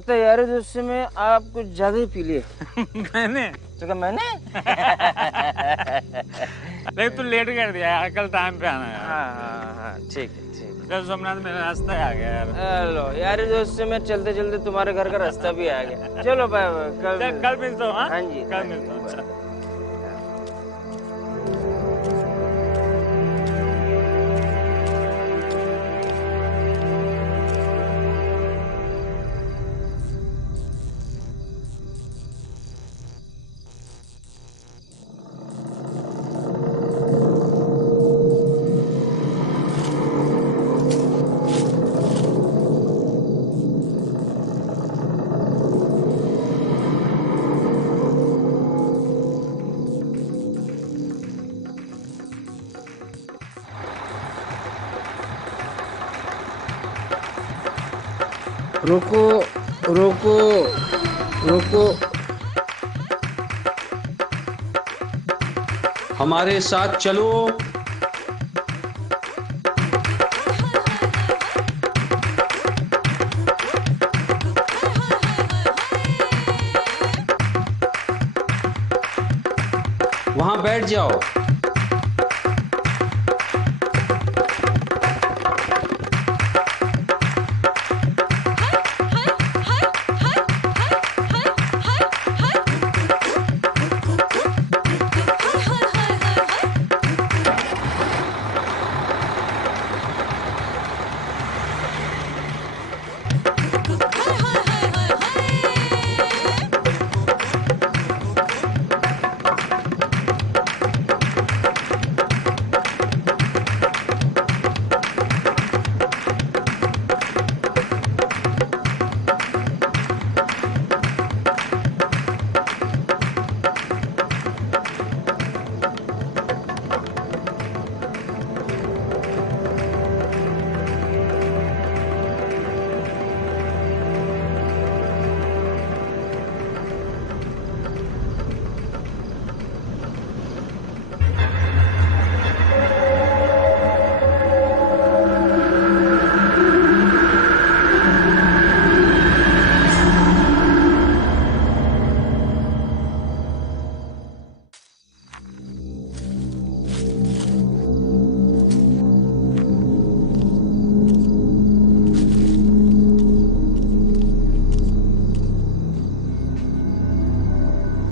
लगता है यार दोस्ती में आप कुछ ज्यादा ही पी लिए। मैंने तो क्या मैंने? लेकिन तू लेट कर दिया यार, कल टाइम पे आना यार। हाँ ठीक है ठीक है। चल सोमनाथ, मेरा रास्ता आ गया यार। हेलो यार दोस्ती में चलते चलते तुम्हारे घर का रास्ता भी आ गया। चलो बाय बाय, कल मिलता हूँ। हाँ जी कल मिलता हूँ। रुको रुको रुको, हमारे साथ चलो। वहां बैठ जाओ।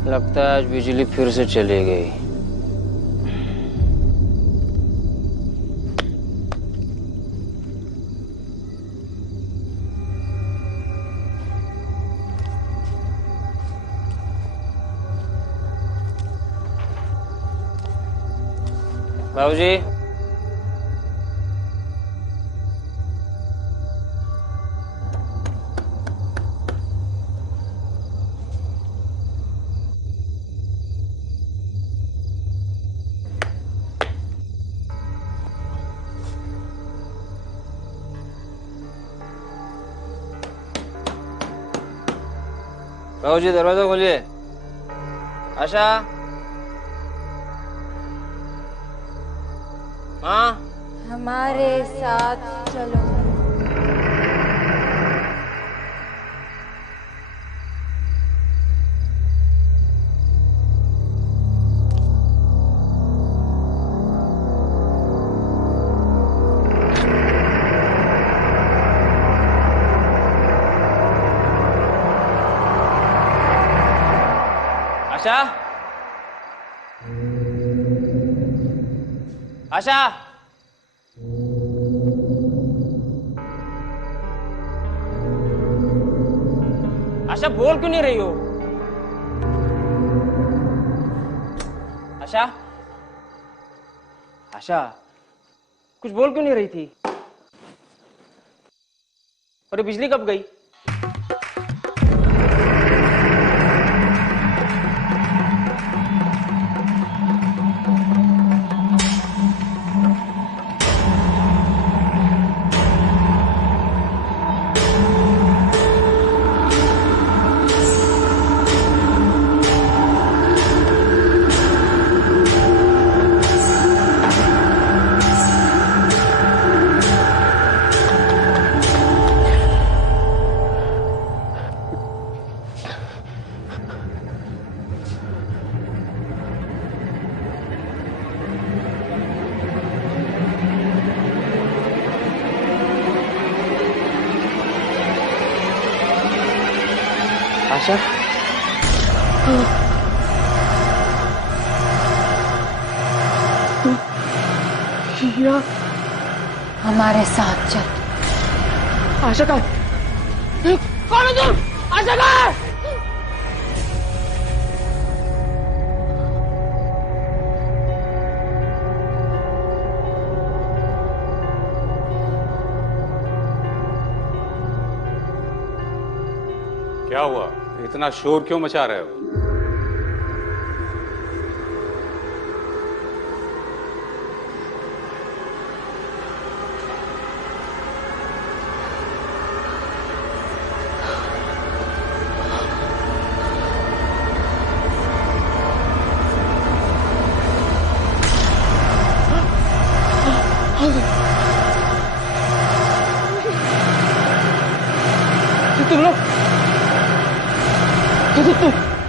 लगता है आज बिजली फिर से चली गई। बाबूजी, बाबूजी दरवाजा खोलिए। आशा, हाँ हमारे साथ चलो। आशा, आशा, आशा बोल क्यों नहीं रही हो? आशा, आशा कुछ बोल क्यों नहीं रही थी? और ये बिजली कब गई? आशा हीरा हमारे साथ चल। आशा का कौन हो तुम? आशा का क्या हुआ? इतना शोर क्यों मचा रहे हो?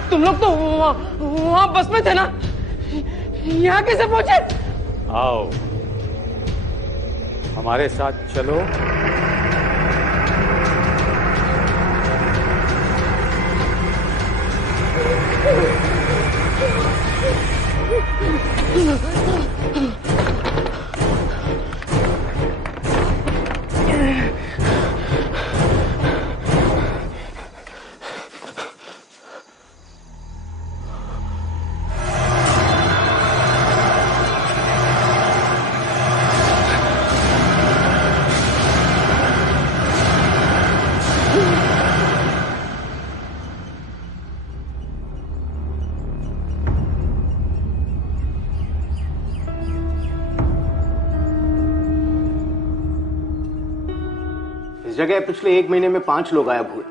तुम लोग तो वहाँ बस में थे ना? यहाँ कैसे पहुंचे? आओ, हमारे साथ चलो। इस जगह पिछले 1 महीने में 5 लोग गायब हुए।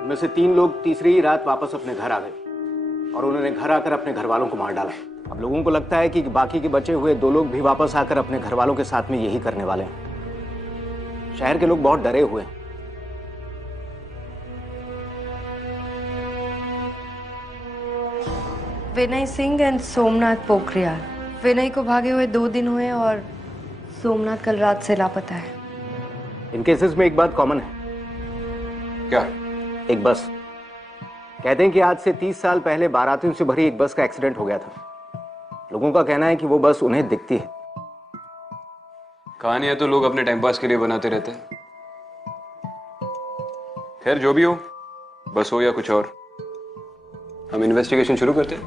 उनमें से 3 लोग तीसरी ही रात वापस अपने घर आ गए और उन्होंने घर आकर अपने घर वालों को मार डाला। अब लोगों को लगता है कि बाकी के बचे हुए 2 लोग भी वापस आकर अपने घर वालों के साथ में यही करने वाले हैं। शहर के लोग बहुत डरे हुए हैं। विनय सिंह एंड सोमनाथ पोखरियाल। विनय को भागे हुए 2 दिन हुए और सोमनाथ कल रात से लापता है। इन केसेस में एक बात कॉमन है। क्या? एक बस। कहते हैं कि आज से 30 साल पहले बारातियों से भरी एक बस का एक्सीडेंट हो गया था। लोगों का कहना है कि वो बस उन्हें दिखती है। कहानियां तो लोग अपने टाइम पास के लिए बनाते रहते हैं। खैर जो भी हो, बस हो या कुछ और, हम इन्वेस्टिगेशन शुरू करते हैं।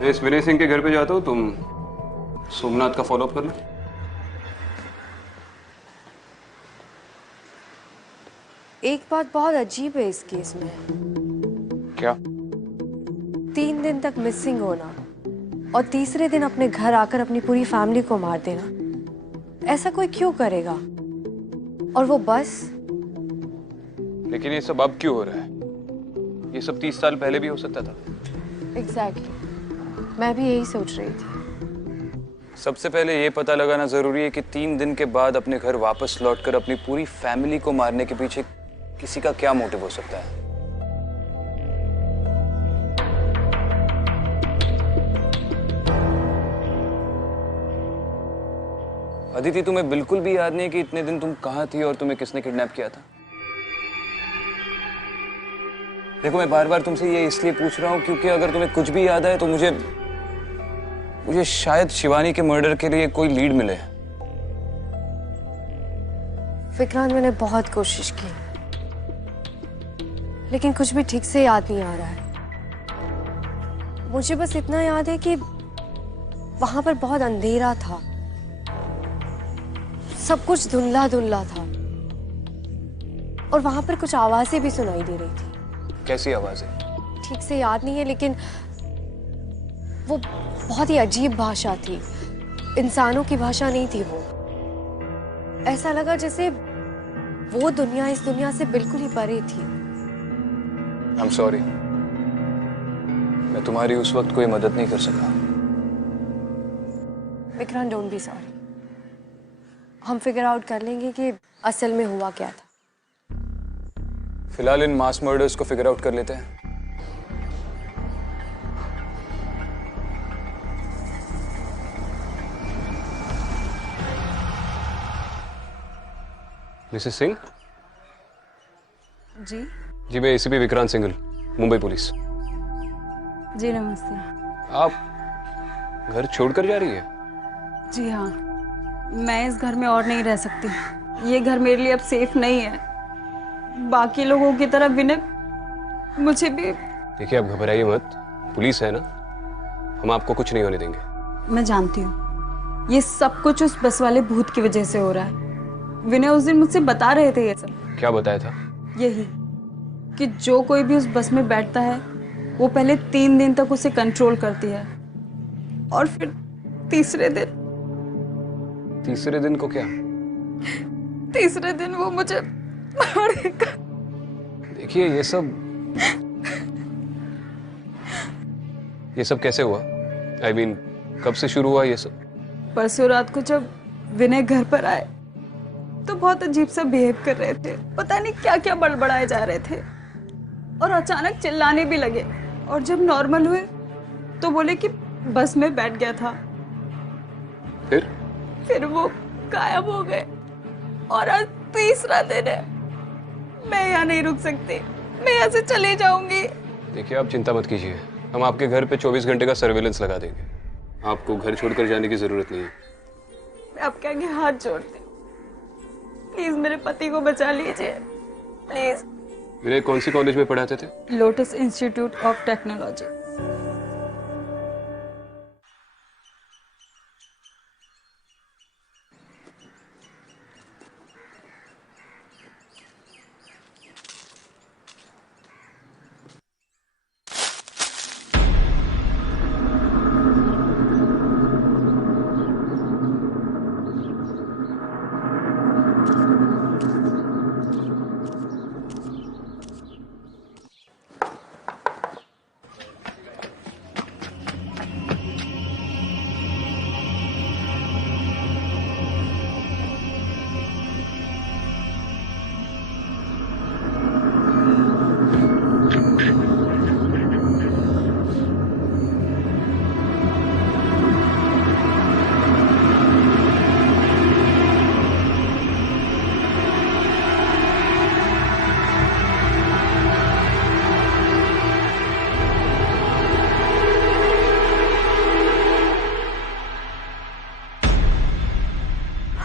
मैं इस विनय सिंह के घर पे जाता हूँ, तुम सोमनाथ का फॉलोअप करना। एक बात बहुत अजीब है इस केस में। क्या? 3 दिन तक मिसिंग होना और तीसरे दिन अपने घर आकर अपनी पूरी फैमिली को मार देना, ऐसा कोई क्यों करेगा? और वो बस। लेकिन ये सब अब क्यों हो रहा है? ये सब 30 साल पहले भी हो सकता था। एग्जैक्टली, मैं भी यही सोच रही थी। सबसे पहले ये पता लगाना जरूरी है कि 3 दिन के बाद अपने घर वापस लौटकर अपनी पूरी फैमिली को मारने के पीछे किसी का क्या मोटिव हो सकता है। अदिति, तुम्हें बिल्कुल भी याद नहीं कि इतने दिन तुम कहां थी और तुम्हें किसने किडनैप किया था? देखो, मैं बार बार तुमसे ये इसलिए पूछ रहा हूं क्योंकि अगर तुम्हें कुछ भी याद आए तो मुझे शायद शिवानी के मर्डर के लिए कोई लीड मिले। विक्रांत, मैंने बहुत कोशिश की लेकिन कुछ भी ठीक से याद नहीं आ रहा है। मुझे बस इतना याद है कि वहां पर बहुत अंधेरा था, सब कुछ धुंधला धुंधला था और वहां पर कुछ आवाजें भी सुनाई दे रही थी। कैसी आवाजें? ठीक से याद नहीं है लेकिन वो बहुत ही अजीब भाषा थी, इंसानों की भाषा नहीं थी वो। ऐसा लगा जैसे वो दुनिया इस दुनिया से बिल्कुल ही परे थी। I'm sorry, मैं तुम्हारी उस वक्त कोई मदद नहीं कर सका। Vikrant, don't be sorry. हम फिगर आउट कर लेंगे कि असल में हुआ क्या था। फिलहाल इन मास मर्डर्स को फिगर आउट कर लेते हैं। मिसेस सिंह? जी? जी, मैं एसीपी विक्रांत सिंघल। मुंबई पुलिस। जी नमस्ते। आप घर छोड़कर जा रही है? जी हाँ, मैं इस घर में और नहीं रह सकती। ये घर मेरे लिए अब सेफ नहीं है। बाकी लोगों की तरह विनय मुझे भी। देखिए आप घबराइए मत, पुलिस है ना, हम आपको कुछ नहीं होने देंगे। मैं जानती हूँ ये सब कुछ उस बस वाले भूत की वजह से हो रहा है। विनय उस दिन मुझसे बता रहे थे ये सब। क्या बताया था? यही कि जो कोई भी उस बस में बैठता है वो पहले 3 दिन तक उसे कंट्रोल करती है और फिर तीसरे दिन को क्या? तीसरे दिन वो मुझे मारेगा। देखिए ये सब कैसे हुआ? I mean, कब से शुरू हुआ ये सब? परसों रात को जब विनय घर पर आए तो बहुत अजीब सा बिहेव कर रहे थे। पता नहीं क्या क्या बड़बड़ाए जा रहे थे और अचानक चिल्लाने भी लगे। और जब नॉर्मल हुए तो बोले कि बस में बैठ गया था। फिर वो गायब हो गए और आज तीसरा दिन है। मैं यहाँ नहीं रुक सकती, मैं यहाँ से चली जाऊंगी। देखिए आप चिंता मत कीजिए, हम आपके घर पे 24 घंटे का सर्वेलेंस लगा देंगे। आपको घर छोड़कर जाने की जरूरत नहीं है। मैं आपके आगे हाथ जोड़ती हूँ, प्लीज मेरे पति को बचा लीजिए, प्लीज। विनय कौन सी कॉलेज में पढ़ाते थे? Lotus institute of technology.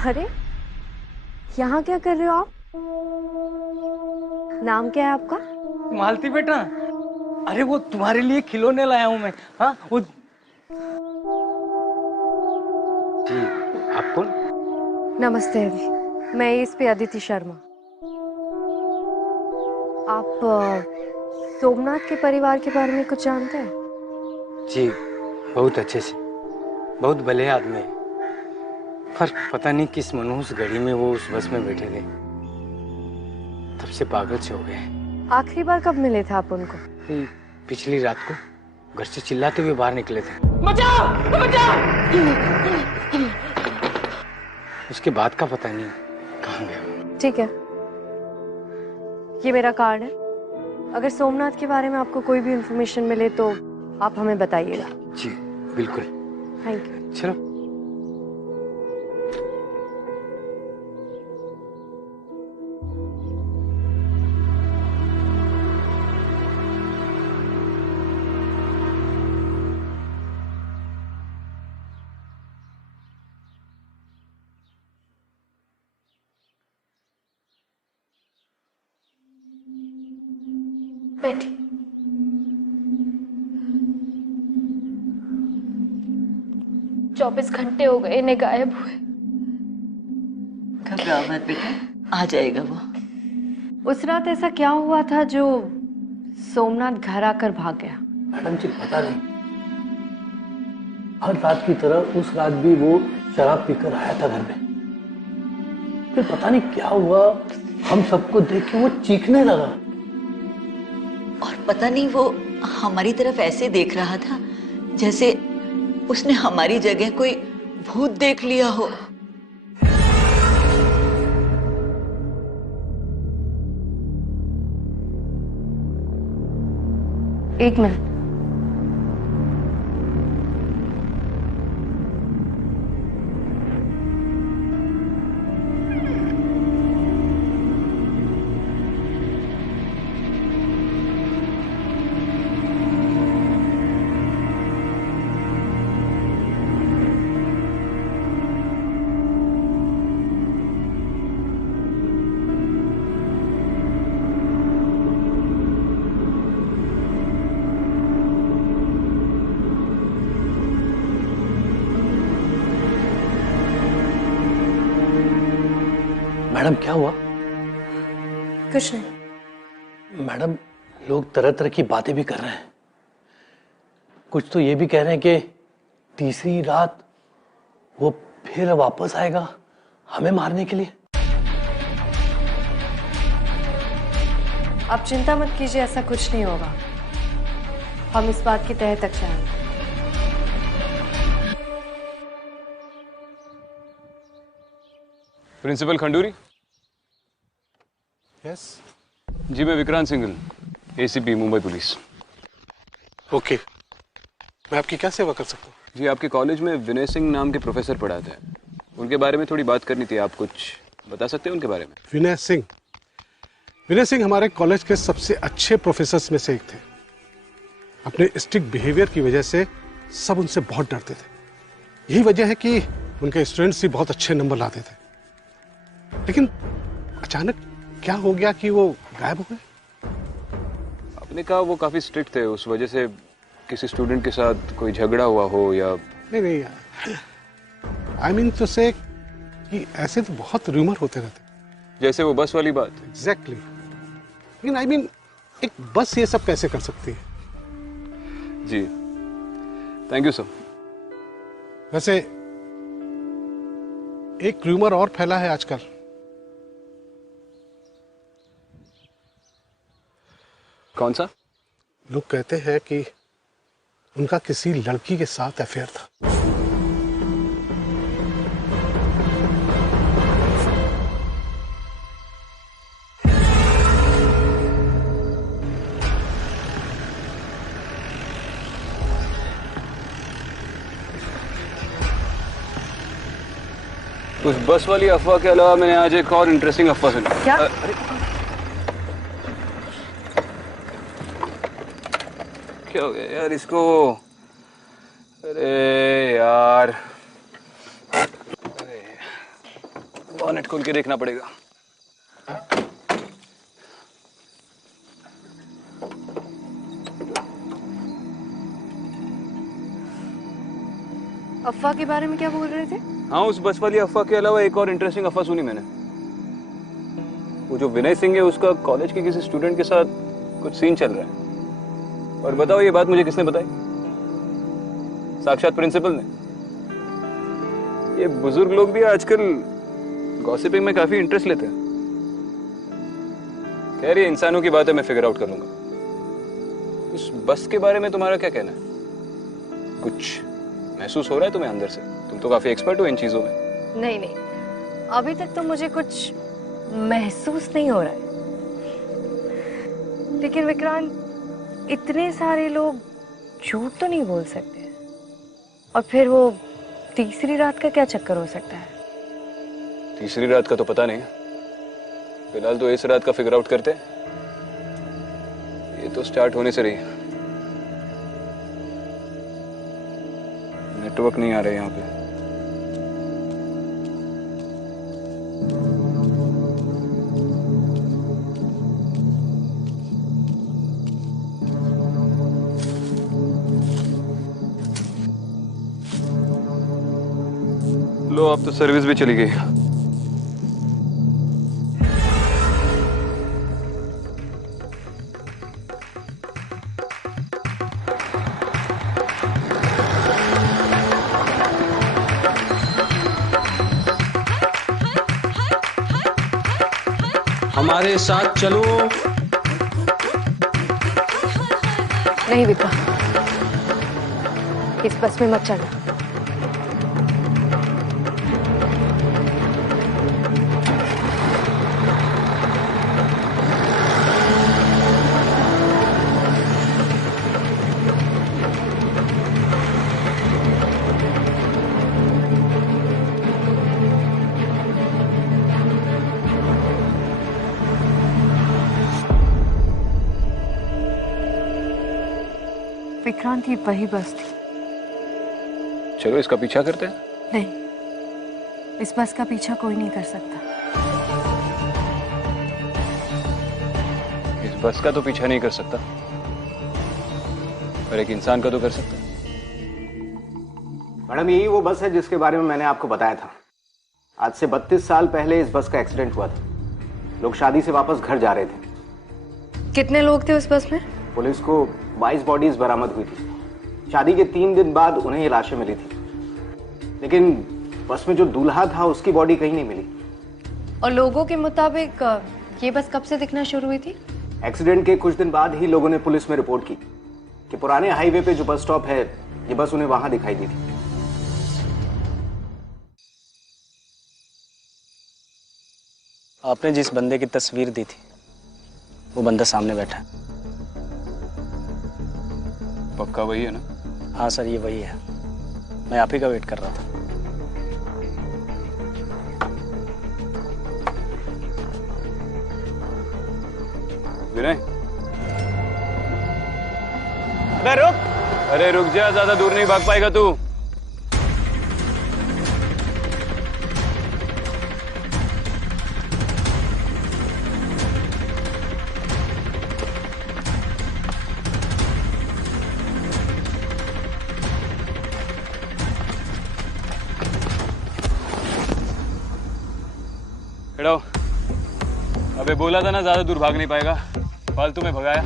अरे यहाँ क्या कर रहे हो आप? नाम क्या है आपका? मालती बेटा, अरे वो तुम्हारे लिए खिलौने लाया हूँ मैं। हाँ वो जी, आप कौन? नमस्ते अभी, मैं इस पे अदिति शर्मा। आप सोमनाथ के परिवार के बारे में कुछ जानते हैं? जी बहुत अच्छे से, बहुत भले आदमी है, पर पता नहीं किस मनहूस घड़ी में वो उस बस में बैठे थे, तब से पागल से हो गए। आखिरी बार कब मिले थे आप उनको? पिछली रात को घर से चिल्लाते हुए बाहर निकले थे। बचाओ बचाओ। उसके बाद का पता नहीं कहाँ गया। ठीक है, ये मेरा कार्ड है। अगर सोमनाथ के बारे में आपको कोई भी इंफॉर्मेशन मिले तो आप हमें बताइएगा। जी बिल्कुल। Thank you. चलो। बैठी। चौबीस घंटे हो गए इन्हें गायब हुए। घबराओ मत बेटा, आ जाएगा वो। उस रात ऐसा क्या हुआ था जो सोमनाथ घर आकर भाग गया? मैडम जी पता नहीं, हर रात की तरह उस रात भी वो शराब पीकर आया था घर में। फिर पता नहीं क्या हुआ, हम सबको देख के वो चीखने लगा। और पता नहीं वो हमारी तरफ ऐसे देख रहा था जैसे उसने हमारी जगह कोई भूत देख लिया हो। एक मिनट। मैडम क्या हुआ? कुछ नहीं। मैडम लोग तरह तरह की बातें भी कर रहे हैं। कुछ तो ये भी कह रहे हैं कि तीसरी रात वो फिर वापस आएगा हमें मारने के लिए। आप चिंता मत कीजिए, ऐसा कुछ नहीं होगा। हम इस बात की तह तक जाएंगे। प्रिंसिपल खंडूरी। यस। जी मैं Vikrant Singhal, ACP Mumbai police. Okay, मैं आपकी क्या सेवा कर सकता हूँ? जी आपके कॉलेज में विनय सिंह नाम के प्रोफेसर पढ़ाते हैं, उनके बारे में थोड़ी बात करनी थी। आप कुछ बता सकते हैं उनके बारे में? विनय सिंह हमारे कॉलेज के सबसे अच्छे प्रोफेसर्स में से एक थे। अपने स्ट्रिक्ट बिहेवियर की वजह से सब उनसे बहुत डरते थे। यही वजह है कि उनके स्टूडेंट्स भी बहुत अच्छे नंबर लाते थे। लेकिन अचानक क्या हो गया कि वो गायब हो गए? आपने कहा वो काफी स्ट्रिक्ट थे, उस वजह से किसी स्टूडेंट के साथ कोई झगड़ा हुआ हो या? नहीं, आई मीन तो से कि ऐसे तो बहुत रूमर होते रहते। जैसे वो बस वाली बात। एग्जैक्टली। लेकिन आई मीन एक बस ये सब कैसे कर सकती है? जी थैंक यू सर। वैसे एक रूमर और फैला है आजकल। कौन सा? लोग कहते हैं कि उनका किसी लड़की के साथ अफेयर था। उस बस वाली अफवाह के अलावा मैंने आज एक और इंटरेस्टिंग अफवाह सुनी। क्या? क्या हो गया यार इसको? अरे यार, बॉनेट खोल के देखना पड़ेगा। अफवाह के बारे में क्या बोल रहे थे? हाँ, उस बस वाली अफवाह के अलावा एक और इंटरेस्टिंग अफवाह सुनी मैंने। वो जो विनय सिंह है उसका कॉलेज के किसी स्टूडेंट के साथ कुछ सीन चल रहा है। और बताओ ये बात मुझे किसने बताई? साक्षात प्रिंसिपल ने। ये बुजुर्ग लोग भी आजकल गॉसिपिंग में काफी इंटरेस्ट लेते हैं। कह रही है इंसानों की बात है, मैं फिगर आउट कर लूंगा। उस बस के बारे में तुम्हारा क्या कहना है? कुछ महसूस हो रहा है तुम्हें अंदर से? तुम तो काफी एक्सपर्ट हो इन चीजों में। नहीं, अभी तक तो मुझे कुछ महसूस नहीं हो रहा है। लेकिन विक्रांत, इतने सारे लोग झूठ तो नहीं बोल सकते। और फिर वो तीसरी रात का क्या चक्कर हो सकता है? तीसरी रात का तो पता नहीं, फिलहाल तो इस रात का फिगर आउट करते हैं। ये तो स्टार्ट होने से रही। नेटवर्क नहीं आ रहा है यहाँ पे। लो, अब तो सर्विस भी चली गई। हमारे साथ चलो। नहीं विक्रा, इस बस में मत चढ़ना। विक्रांत, ये वही बस थी। चलो इसका पीछा करते हैं। नहीं, इस बस का पीछा कोई नहीं कर सकता। इस बस का तो पीछा नहीं कर सकता, पर एक इंसान का तो कर सकता है। मैडम, यही वो बस है जिसके बारे में मैंने आपको बताया था। आज से 32 साल पहले इस बस का एक्सीडेंट हुआ था। लोग शादी से वापस घर जा रहे थे। कितने लोग थे उस बस में? पुलिस को 22 बॉडीज बरामद हुई थी। शादी के 3 दिन बाद उन्हें ये लाशें मिली थी, लेकिन बस में जो दूल्हा था उसकी बॉडी कहीं नहीं मिली। और लोगों के मुताबिक ये बस कब से दिखना शुरू हुई थी? एक्सीडेंट के कुछ दिन बाद ही लोगों ने पुलिस में रिपोर्ट की कि पुराने हाईवे पे जो बस स्टॉप है, ये बस उन्हें वहां दिखाई दी थी। आपने जिस बंदे की तस्वीर दी थी वो बंदा सामने बैठा है। पक्का वही है ना? हाँ सर, ये वही है। मैं आप ही का वेट कर रहा था। विनय, अरे रुक! अरे रुक जा, ज्यादा दूर नहीं भाग पाएगा तू। खड़ो। अबे बोला था ना ज्यादा दूर भाग नहीं पाएगा, फालतू में भगाया।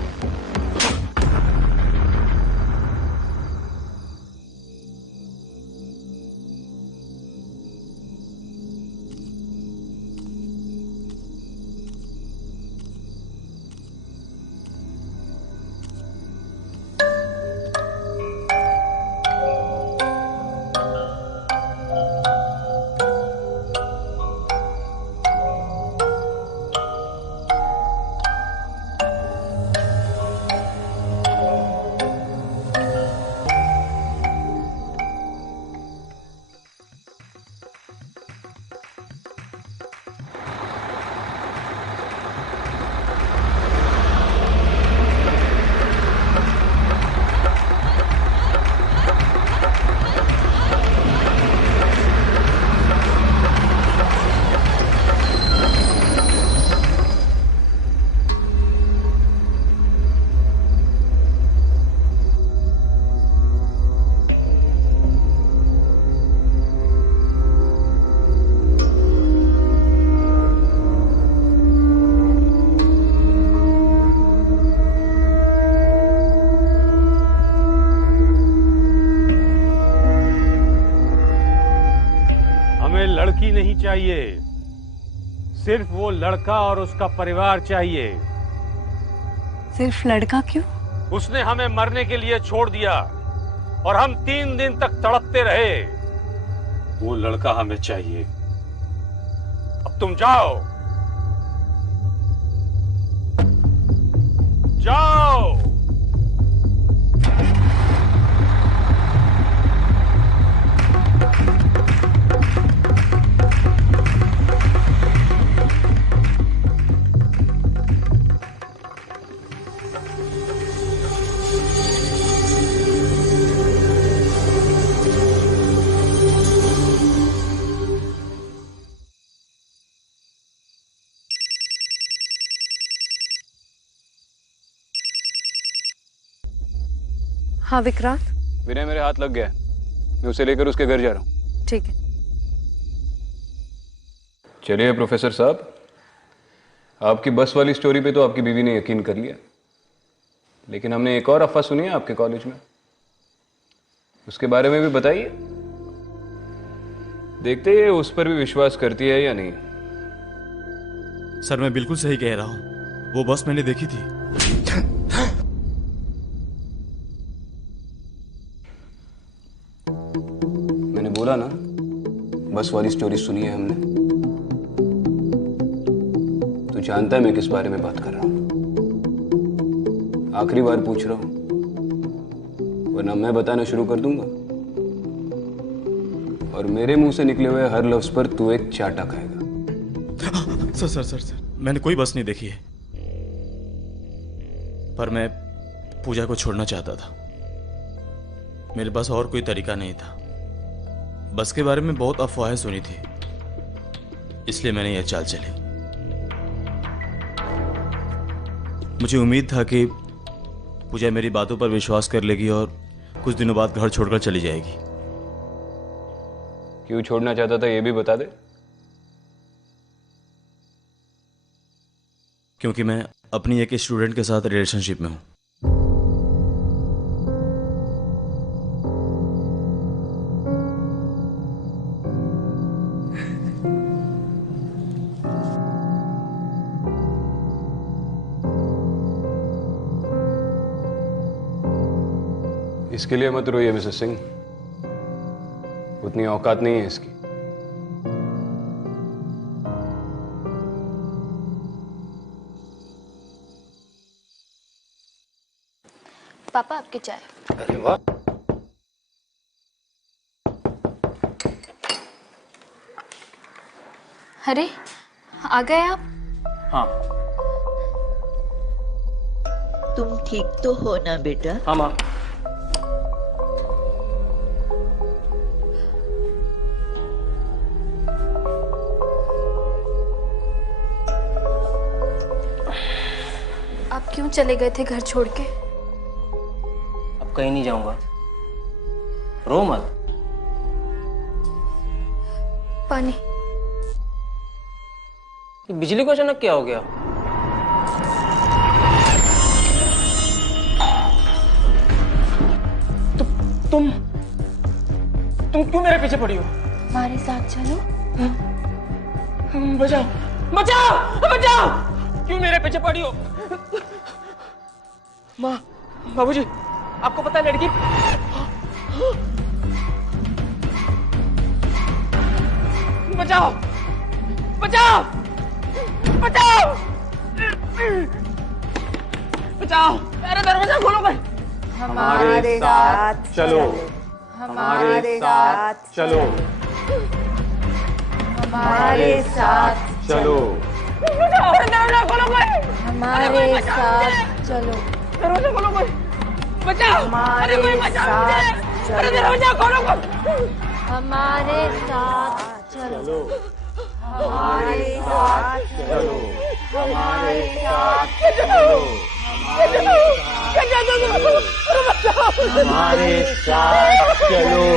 लड़की नहीं चाहिए, सिर्फ वो लड़का और उसका परिवार चाहिए। सिर्फ लड़का क्यों? उसने हमें मरने के लिए छोड़ दिया और हम 3 दिन तक तड़पते रहे। वो लड़का हमें चाहिए। अब तुम जाओ, जाओ। हाँ विक्रांत। विनय मेरे हाथ लग गया है, मैं उसे लेकर उसके घर जा रहा हूँ। ठीक है। चलिए प्रोफेसर साहब, आपकी बस वाली स्टोरी पे तो आपकी बीवी ने यकीन कर लिया, लेकिन हमने एक और अफवाह सुनी है आपके कॉलेज में, उसके बारे में भी बताइए। देखते हैं उस पर भी विश्वास करती है या नहीं। सर मैं बिल्कुल सही कह रहा हूँ, वो बस मैंने देखी थी। मैंने बोला ना, बस वाली स्टोरी सुनी है हमने। तू जानता है मैं किस बारे में बात कर रहा हूं। आखिरी बार पूछ रहा हूं, वरना मैं बताना शुरू कर दूंगा और मेरे मुंह से निकले हुए हर लफ्ज पर तू एक चाटा खाएगा। सर सर सर सर मैंने कोई बस नहीं देखी है, पर मैं पूजा को छोड़ना चाहता था। मेरे पास और कोई तरीका नहीं था। बस के बारे में बहुत अफवाहें सुनी थी, इसलिए मैंने यह चाल चली। मुझे उम्मीद था कि पूजा मेरी बातों पर विश्वास कर लेगी और कुछ दिनों बाद घर छोड़कर चली जाएगी। क्यों छोड़ना चाहता था ये भी बता दे। क्योंकि मैं अपनी एक स्टूडेंट के साथ रिलेशनशिप में हूँ। इसके लिए मत रोइए मिसेस सिंह, उतनी औकात नहीं है इसकी। पापा आपकी चाय। अरे वाह, अरे आ गए आप? हाँ तुम ठीक तो हो ना बेटा? हाँ माँ। आप क्यों चले गए थे घर छोड़ के? अब कहीं नहीं जाऊंगा, रो मत। पानी। ये बिजली को अचानक क्या हो गया? तुम क्यों मेरे पीछे पड़ी हो? हमारे साथ चलो। बचाओ बचाओ बचाओ! क्यों मेरे पीछे पड़ी हो? माँ, बाबूजी, आपको पता है लड़की? बचाओ बचाओ बचाओ बचाओ! अरे दरवाजा खोलो भाई। हमारे साथ चलो, हमारे साथ चलो, हमारे साथ चलो, दरवाजा खोलो भाई। हमारे साथ चलो। दरवाजा खोलो भाई, बचाओ! अरे कोई बचाओ मुझे! अरे दरवाजा खोलो भाई। हमारे साथ चलो, हमारे साथ चलो, हमारे साथ चलो, हमारे साथ चलो।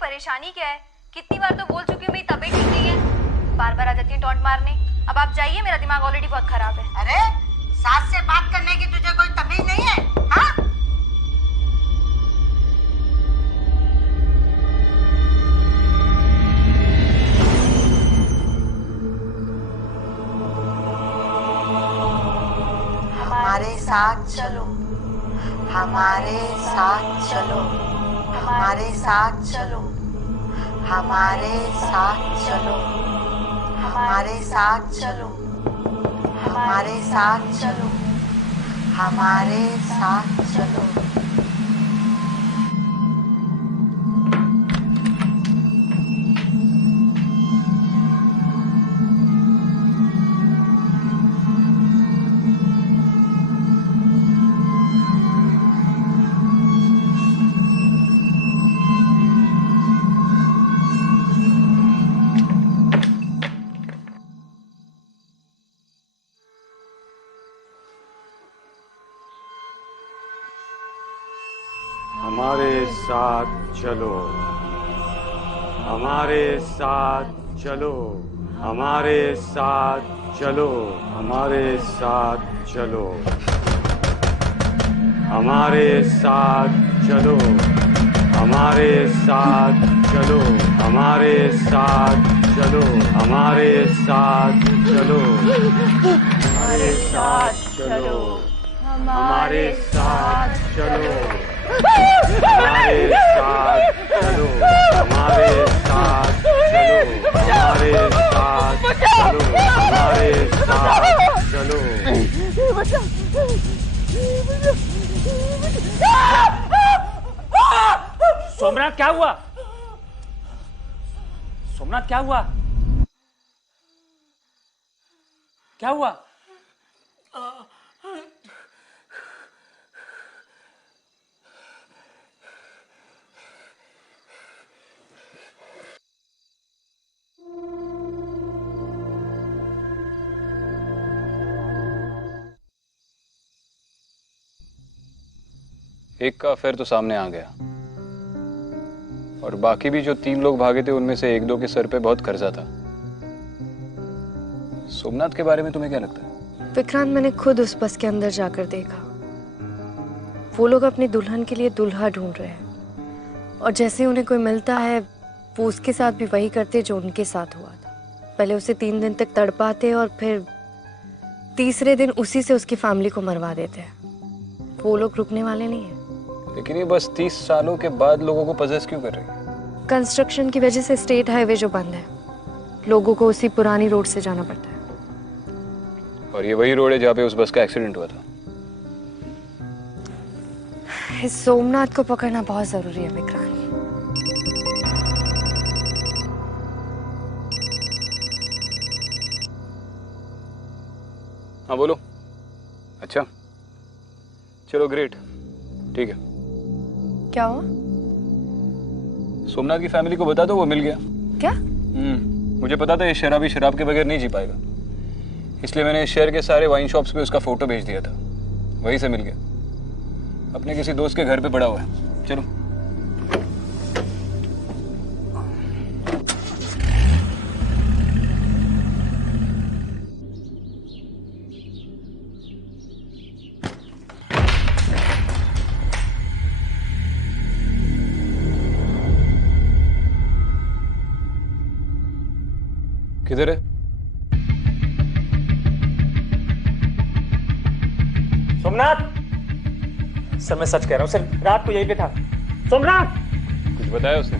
परेशानी क्या है? कितनी बार तो बोल चुकी हूँ मेरी तबीयत ठीक नहीं है, बार बार आ जाती है टॉन्ट मारने। अब आप जाइए, मेरा दिमाग ऑलरेडी बहुत खराब है। अरे सास से बात करने की तुझे कोई तमीज नहीं है? हाँ? हमारे साथ चलो, हमारे साथ चलो, हमारे साथ चलो, हमारे साथ चलो, हमारे साथ चलो, हमारे साथ चलो, हमारे साथ चलो। हमारे साथ चलो, हमारे साथ चलो, हमारे साथ चलो, हमारे साथ चलो, हमारे साथ चलो, हमारे साथ चलो हमारे साथ चलो हमारे साथ चलो हमारे साथ चलो हमारे साथ चलो हमारे साथ चलो हमारे साथ चलो हमारे साथ चलो हमारे साथ चलो। सोमनाथ क्या हुआ? सोमनाथ क्या हुआ? क्या हुआ? एक का अफेयर तो सामने आ गया और बाकी भी जो 3 लोग भागे थे उनमें से 1-2 के सर पे बहुत कर्जा था। सोमनाथ के बारे में तुम्हें क्या लगता है? विक्रांत, मैंने खुद उस बस के अंदर जाकर देखा। वो लोग अपनी दुल्हन के लिए दूल्हा ढूंढ रहे हैं और जैसे उन्हें कोई मिलता है वो उसके साथ भी वही करते जो उनके साथ हुआ था। पहले उसे 3 दिन तक तड़पाते और फिर तीसरे दिन उसी से उसकी फैमिली को मरवा देते हैं। वो लोग रुकने वाले नहीं हैं। लेकिन ये बस 30 सालों के बाद लोगों को पजेस क्यों कर रही है? कंस्ट्रक्शन की वजह से स्टेट हाईवे जो बंद है, लोगों को उसी पुरानी रोड से जाना पड़ता है। और ये वही रोड है जहाँ पे उस बस का एक्सीडेंट हुआ था। इस सोमनाथ को पकड़ना बहुत जरूरी है विक्रांत। हाँ बोलो। अच्छा चलो ग्रेट, ठीक है। क्या हुआ? सोमनाथ की फैमिली को बता दो वो मिल गया। क्या? मुझे पता था ये शराबी शराब के बगैर नहीं जी पाएगा, इसलिए मैंने शहर के सारे वाइन शॉप्स पे उसका फोटो भेज दिया था, वहीं से मिल गया। अपने किसी दोस्त के घर पे पड़ा हुआ है। चलो। किधर है? सोमनाथ, सर मैं सच कह रहा हूँ सर, रात को यहीं पे था। सोमनाथ! कुछ बताया उसने?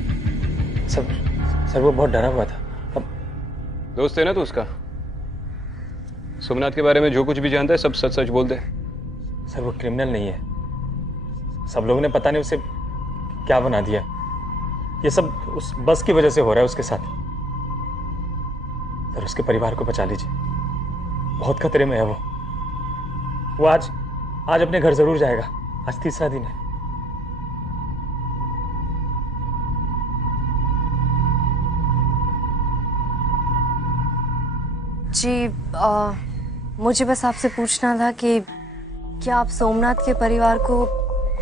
सर वो बहुत डरा हुआ था। अब दोस्त है ना तू उसका? सोमनाथ के बारे में जो कुछ भी जानता है सब सच सच बोल दे। सर वो क्रिमिनल नहीं है, सब लोगों ने पता नहीं उसे क्या बना दिया। ये सब उस बस की वजह से हो रहा है उसके साथ। सर उसके परिवार को बचा लीजिए, बहुत खतरे में है वो आज अपने घर जरूर जाएगा। आज 3रा दिन है। जी मुझे बस आपसे पूछना था कि क्या आप सोमनाथ के परिवार को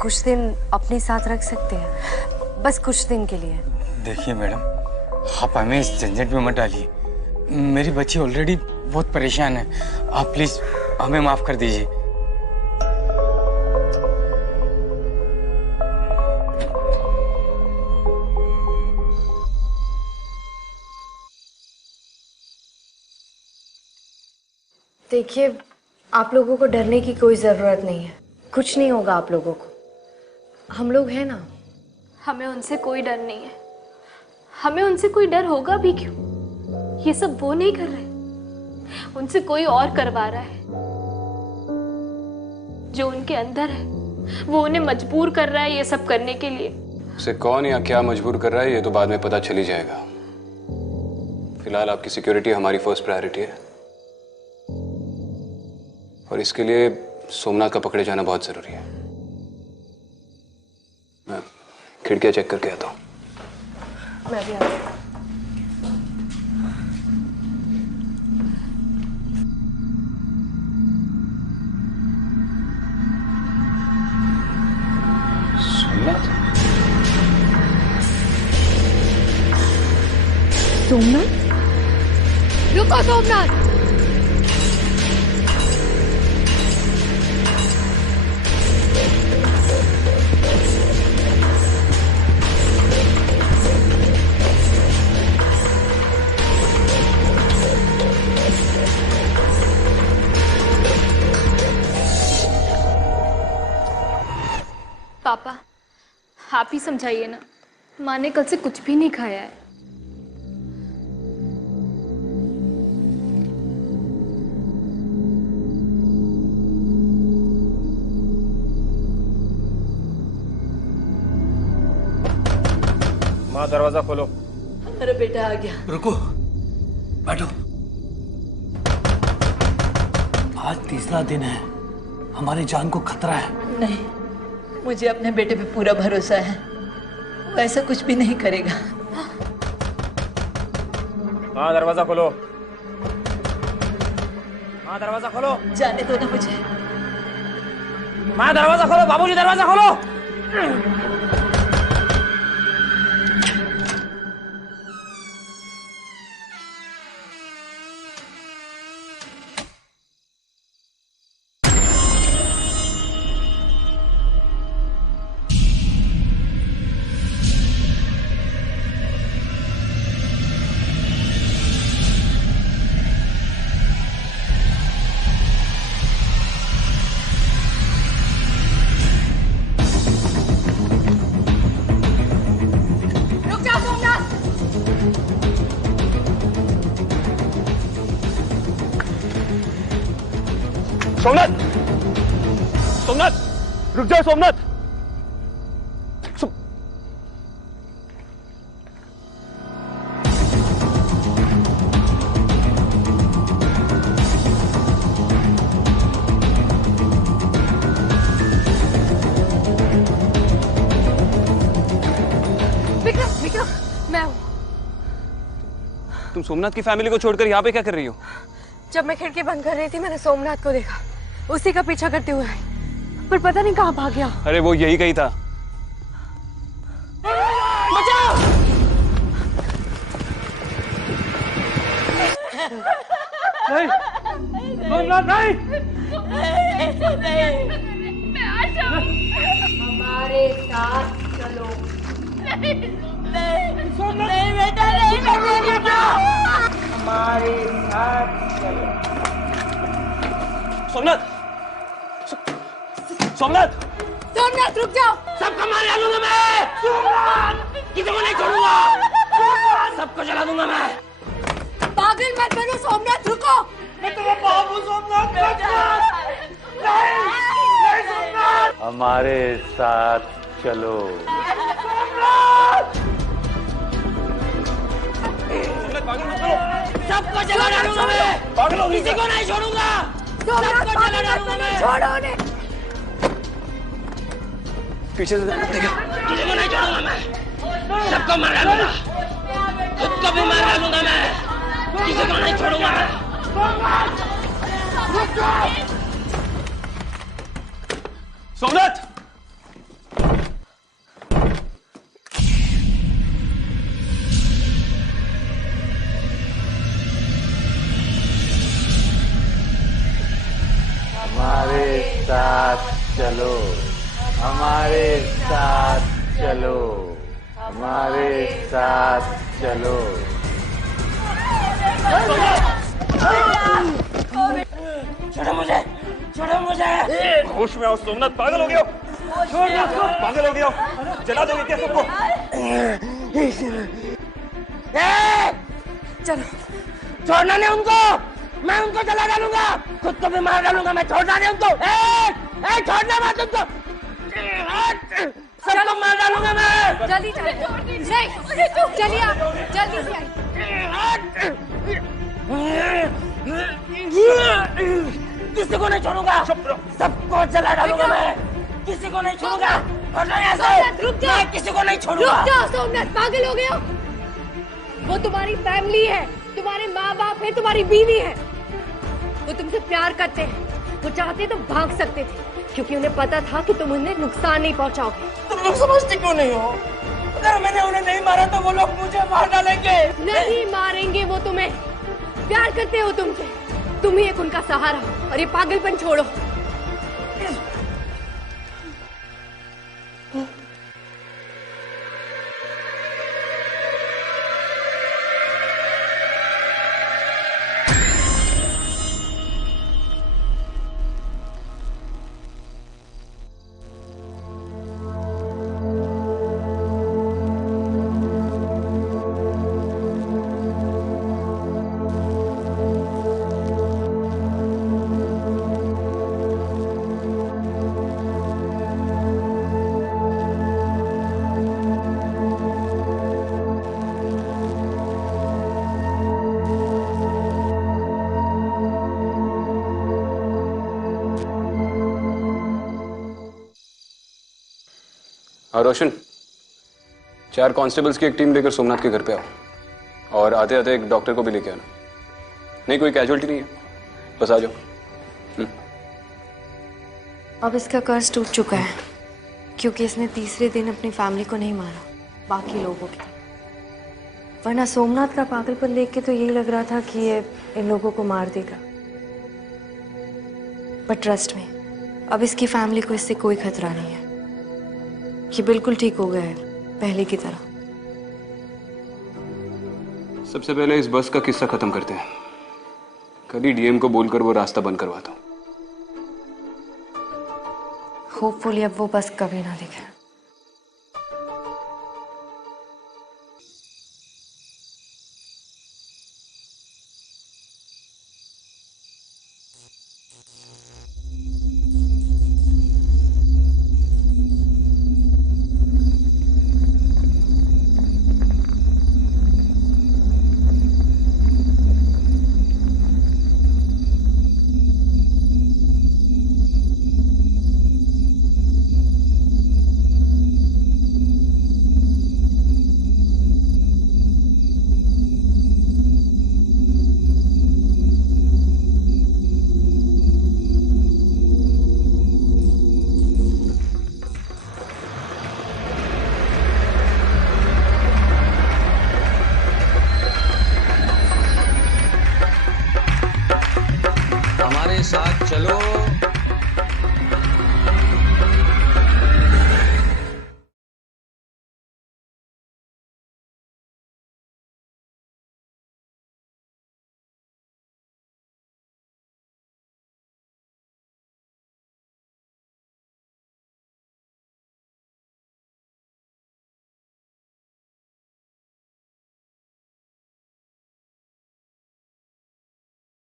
कुछ दिन अपने साथ रख सकते हैं, बस कुछ दिन के लिए? देखिए मैडम, आप हमें इस झंझट में मत डालिए। मेरी बच्ची ऑलरेडी बहुत परेशान है। आप प्लीज हमें माफ कर दीजिए। देखिए, आप लोगों को डरने की कोई जरूरत नहीं है। कुछ नहीं होगा आप लोगों को। हम लोग हैं ना। हमें उनसे कोई डर नहीं है। हमें उनसे कोई डर होगा भी क्यों? ये सब वो नहीं कर रहे, उनसे कोई और करवा रहा है। जो उनके अंदर है वो उन्हें मजबूर कर रहा है ये सब करने के लिए। उसे कौन या क्या मजबूर कर रहा है ये तो बाद में पता चल ही जाएगा। फिलहाल आपकी सिक्योरिटी हमारी फर्स्ट प्रायोरिटी है और इसके लिए सोमनाथ का पकड़े जाना बहुत जरूरी है। मैं खिड़कियां चेक करके आता हूँ। मैं भी आता हूँ। सोमनाथ, रुको सोमनाथ। पापा आप ही समझाइए ना, माँ ने कल से कुछ भी नहीं खाया है। माँ दरवाजा खोलो। मेरा बेटा आ गया। रुको, बैठो। आज तीसरा दिन है, हमारी जान को खतरा है। नहीं, मुझे अपने बेटे पे पूरा भरोसा है, वो ऐसा कुछ भी नहीं करेगा। माँ दरवाजा खोलो। माँ दरवाजा खोलो। जाने दो ना मुझे। माँ दरवाजा खोलो, बाबूजी दरवाजा खोलो। सोमनाथ, सोमनाथ, रुक जाओ सोमनाथ। विक्रम, विक्रम, मैं हूँ। तुम सोमनाथ की फैमिली को छोड़कर यहाँ पे क्या कर रही हो? जब मैं खिड़की बंद कर रही थी मैंने सोमनाथ को देखा, उसी का पीछा करते हुए, पर पता नहीं कहाँ भाग गया। अरे वो यही कहीं था। बचाओ! नहीं, सोमनाथ नहीं। हमारे साथ चलो। नहीं बेटा, नहीं बेटा। हमारे साथ चलो। सोमनाथ, सोमनाथ, सोमनाथ रुक जाओ। सबको मार डालूंगा मैं। सोमनाथ, किसी को नहीं छोड़ूंगा। सबको जला दूंगा मैं। पागल मत बनो सोमनाथ, रुको। मैं तुम्हें बाबू सोमनाथ, नहीं सोमनाथ। हमारे साथ चलो। सबको जला डालूंगा मैं। किसी को नहीं छोड़ूंगा। सबको जला डालूंगा मैं। छोड़ो उन्हें। पीछे से किसी को नहीं छोड़ूंगा मैं। सबको मार डालूंगा। खुद को भी मार डालूंगा मैं। किसी को नहीं छोड़ूंगा मैं। सोमनाथ, हमारे साथ चलो, हमारे साथ चलो, हमारे साथ चलो। छोड़ो मुझे, छोड़ो मुझे। होश में आओ सोमनाथ, पागल हो गया हो। छोड़ दो, पागल हो गया हो। जला दोगे क्या सबको? चलो, छोड़ना नहीं उनको, मैं उनको जला डालूंगा। खुद को भी मार डालूंगा मैं। छोड़ना नहीं उनको। छोड़ना मत उनको। सबको मार डालूंगा मैं। जल्दी चलिए आप, जल्दी से किसी को नहीं छोड़ूंगा। सबको जला डालूंगा मैं। किसी को नहीं छोड़ूंगा। रुक जाओ। मैं किसी को नहीं छोड़ूंगा। रुक जाओ सोमनाथ, पागल हो गए हो? वो तुम्हारी फैमिली है, तुम्हारे माँ बाप है, तुम्हारी बीवी है। वो तुमसे प्यार करते हैं। वो चाहते तो भाग सकते थे, क्योंकि उन्हें पता था कि तुम उन्हें नुकसान नहीं पहुंचाओगे। तुम लोग समझते क्यों नहीं हो? अगर मैंने उन्हें नहीं मारा तो वो लोग मुझे मार डालेंगे। नहीं मारेंगे वो तुम्हें। प्यार करते हो तुमसे, तुम ही एक उनका सहारा हो। और ये पागलपन छोड़ो। हाँ रोशन, 4 कांस्टेबल्स की एक टीम लेकर सोमनाथ के घर पे आओ और आते आते एक डॉक्टर को भी लेके आना। नहीं, कोई कैजुअल्टी नहीं है, बस आ जाओ। अब इसका कर्ज टूट चुका है क्योंकि इसने तीसरे दिन अपनी फैमिली को नहीं मारा, बाकी लोगों की। वरना सोमनाथ का पागलपन देख के तो यही लग रहा था कि ये इन लोगों को मार देगा। पर ट्रस्ट में अब इसकी फैमिली को इससे कोई खतरा नहीं है। ये बिल्कुल ठीक हो गया है, पहले की तरह। सबसे पहले इस बस का किस्सा खत्म करते हैं। कल ही डीएम को बोलकर वो रास्ता बंद करवाता हूं। होपफुली अब वो बस कभी ना दिखे। साथ चलो।